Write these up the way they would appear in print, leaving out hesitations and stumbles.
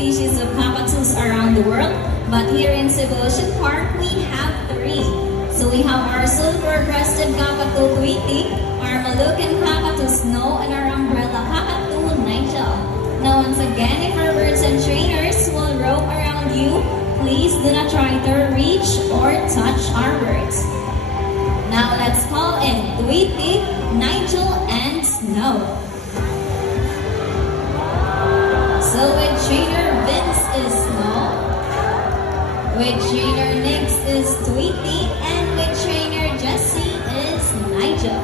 species of cockatoos around the world, but here in Cebu Ocean Park, we have 3. So we have our silver-breasted cockatoo Tweety, our Moluccan cockatoo Snow, and our umbrella cockatoo Nigel. Now once again, if our birds and trainers will roam around you, please do not try to reach or touch our birds. Now let's call in Tweety, Nigel, and Snow. So with trainer Vince is Snow, with trainer Nix is Tweety, and with trainer Jessie is Nigel.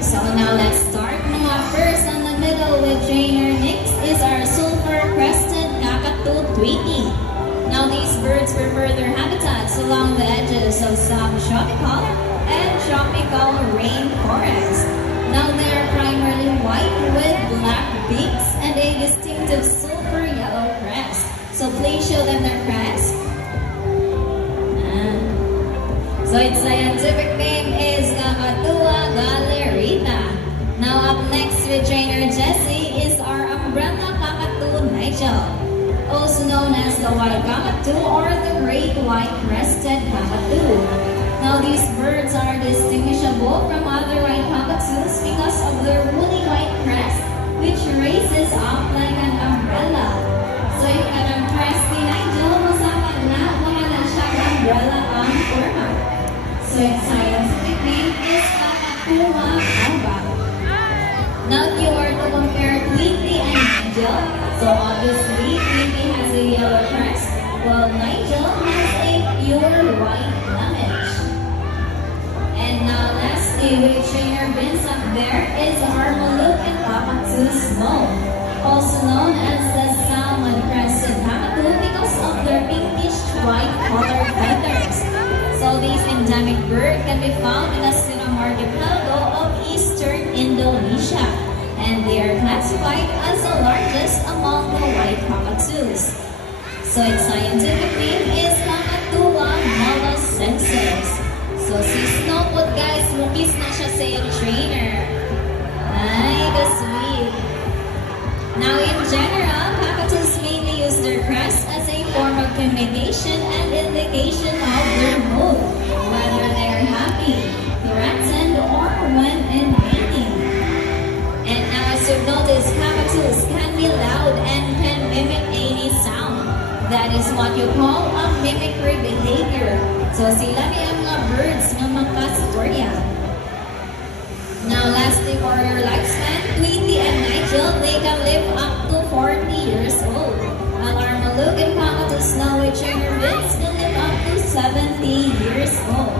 So now let's start. First on the middle with trainer Nix is our sulfur-crested cockatoo Tweety. Now these birds prefer their habitats along the edges of subtropical and tropical rainforests. Now they are primarily white with black beaks and a distinctive silver yellow crest. So please show them their crest. So its scientific name is Cacatuea galerita. Now up next with trainer Jessie is our umbrella cockatoo Nigel, also known as the white cockatoo or the great white-crested cockatoo. Now these birds are distinguishable from other white cockatoos because of their woolly white crest, which raises up like an umbrella. So yung kanang crest ni Nigel, masaman na wala siyang umbrella ang forma. So its scientific name is Cacatuea alba. Now if you were to compare Tweety and Nigel, so obviously Tweety has a yellow crest, while Nigel has a pure white plumage. And now lastly, with trainer Vince up there is our Moluccan cockatoo Snow, also known as the salmon-crested cockatoo because of their pinkish white colored feathers. So this endemic bird can be found in the Sinom archipelago of eastern Indonesia, and they are classified as the largest among the white cockatoos. So its scientific name is Cacatuea molossensis. So si Snow po guys, mukis na siya sa yung trainer. Ay, ka-sweet. Now in general, cockatoos mainly use their crest as a form of communication and indication of their mood, whether they are happy, threatened, or when in mating. And now as you've noticed, cockatoos can be loud and can mimic any sound. That is what you call a mimicry behavior. So sila ni ang mga birds ng magkastorya. Now lastly, for your lifespan, Tweety and Nigel, they can live up to 40 years old. While our Moluccan cockatoo Snow with trainer Vince can live up to 70 years old.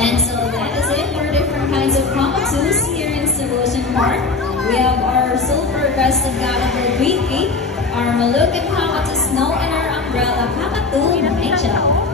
And so that is it for different kinds of cockatoos here in Cebu Ocean Park. We have our silver-crested cockatoo Tweety, our Moluccan cockatoo Snow, and our umbrella cockatoo Nigel.